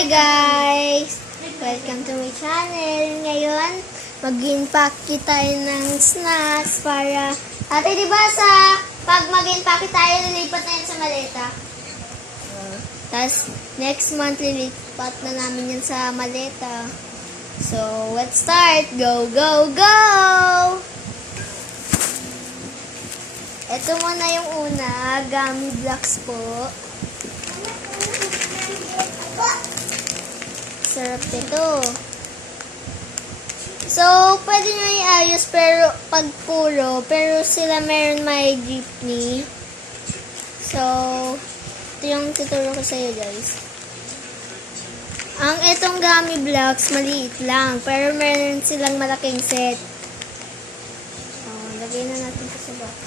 Hi guys! Welcome to my channel. Ngayon, mag-impake tayo ng snacks para... Ate, di ba pag mag-impake tayo, lilipat na yan sa maleta? Tapos, next month, lilipat na namin yan sa maleta. So, let's start! Go, go, go! Ito muna yung una, gummy blocks po. Sarap nito. So, pwede nyo iayos pero pag puro, pero sila meron may jeepney. So, ito yung tuturo ko sa'yo guys. Ang itong gummy blocks, maliit lang, pero meron silang malaking set. So, lagay na natin ito sa box.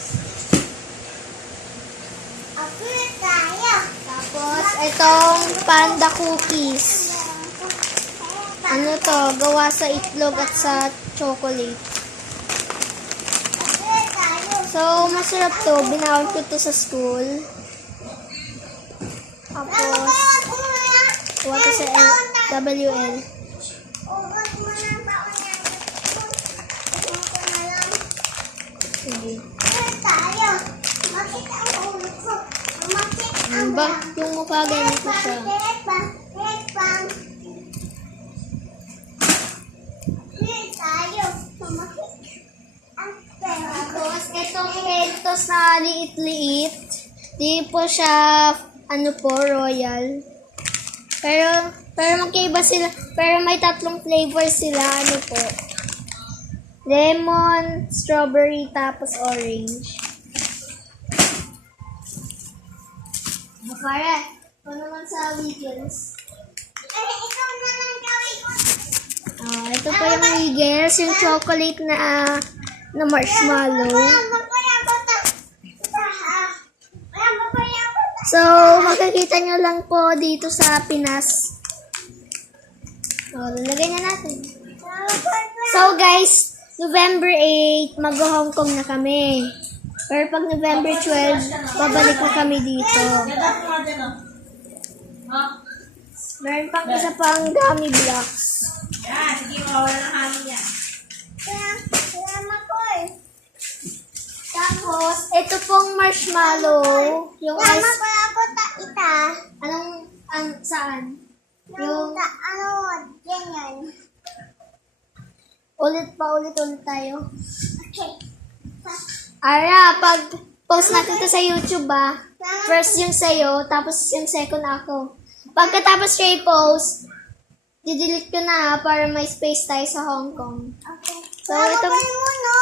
Tapos, itong panda cookies. Ano to? Gawa sa itlog at sa chocolate. So, masarap to. Binawal ko to sa school. Tapos, gawa to sa WL. Sige. Ba? Yung mukha ganito siya. Tapos, itong Mentos na liit-liit. Di po siya, ano po, royal. Pero magkaiba sila. Pero may tatlong flavor sila. Ano po? Lemon, strawberry, tapos orange. Pare, ito naman sa Wiggles. Ito na lang gawin ko. Ito po yung Wiggles, yung chocolate na marshmallow. So, makikita nyo lang po dito sa Pinas. Lalagay na natin. So guys, November 8, mag-Hong Kong na kami. Pero pag November 12, babalik na kami dito. Meron pang isa pang gummy blocks. Yan, sige, mawala ng hangin yan. Tapos, ito pong marshmallow. Yung ice... Saan? Yung... ganyan. Ulit tayo. Okay. Ara, pag post natin to sa YouTube first yung sa'yo, tapos yung second ako. Pagkatapos siya i-post, didelete ko na para may space tayo sa Hong Kong. Okay. So, ito... Muna.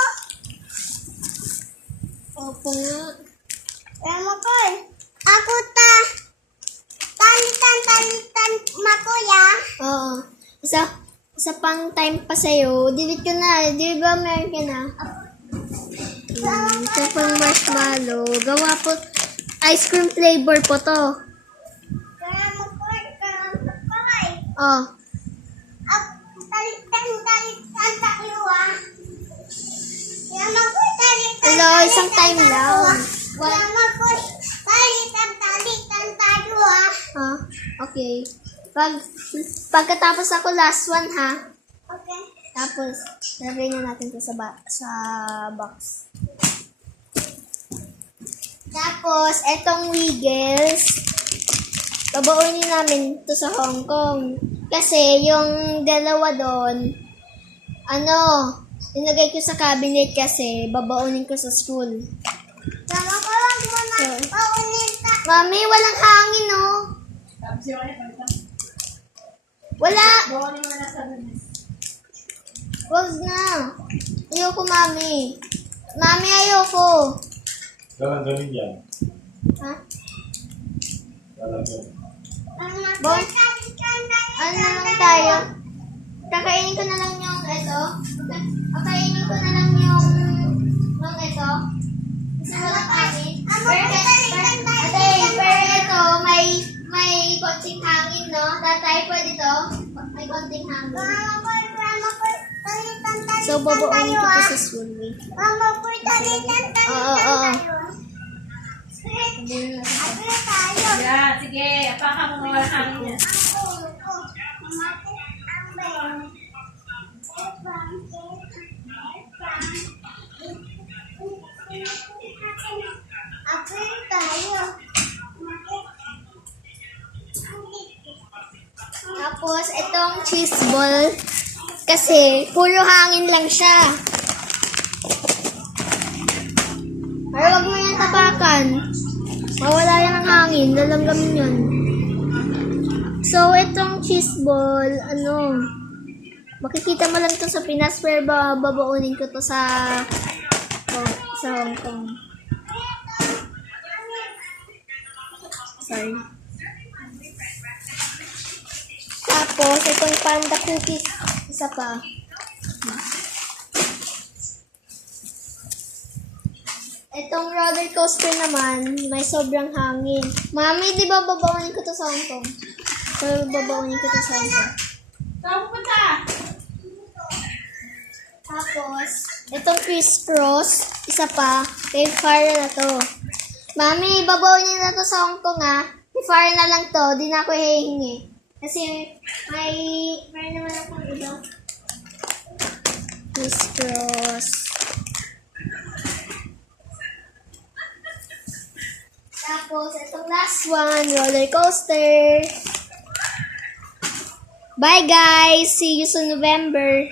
Opo nga. Ako talitan, makuya. Oo. Isa pang time pa sa'yo, delete ko na. Di ba meron ka na? Ito pang marshmallow. Gawa po, ice cream flavor po to. Oh. Hello, isang time lang. Okay. Pagkatapos ako last one ha. Okay. Tapos, lagay na natin ito sa box. Tapos, etong Wiggles, babaunin namin ito sa Hong Kong. Kasi, yung dalawa doon, nilagay ko sa cabinet kasi babaunin ko sa school. Mama ko lang muna paunin ka. Mami, walang hangin, no? Tapos yung ano, Wala! bawanin mo na sa lunes. Wag na. Ayoko, Mami. Mami, ayoko. Dalang galing yan. Ha? Dalang galing. Boy, ano na lang tayo? Kakainin ko na lang yung ito. Kakainin ko na lang yung ito. Gusto mo lang kanin? Pero ito, may konting hangin, no? Tatay, pwede to? May konting hangin. So, babaunin ko to sa school, wait. Mama ko talitan Oo. tayo. Yan, sige, apaka mo mawala ng hangin yan. Tapos, itong cheese ball, kasi puro hangin lang siya. Pero wag mo yan tapakan. Mawala yan ng hangin, lalanggamin yun. So, itong cheese ball, makikita mo lang to sa Pinas, pero babaunin ko to sa Hong Kong. Sorry. Tapos, itong panda cookies, isa pa. Itong roller coaster naman, may sobrang hangin. Mami, di ba babaunin ko to sa Hong Kong? So, babaunin ko to sa Hong Kong. Saan pupunta? Tapos, itong crisscross, isa pa, kay Farah na to. Mami, babaunin na to sa Hong Kong ah. Kay Farah na lang to, di na ako hihingi. Kasi, may naman akong iba. Crisscross. Tapos, itong last one, roller coaster. Bye guys! See you soon November.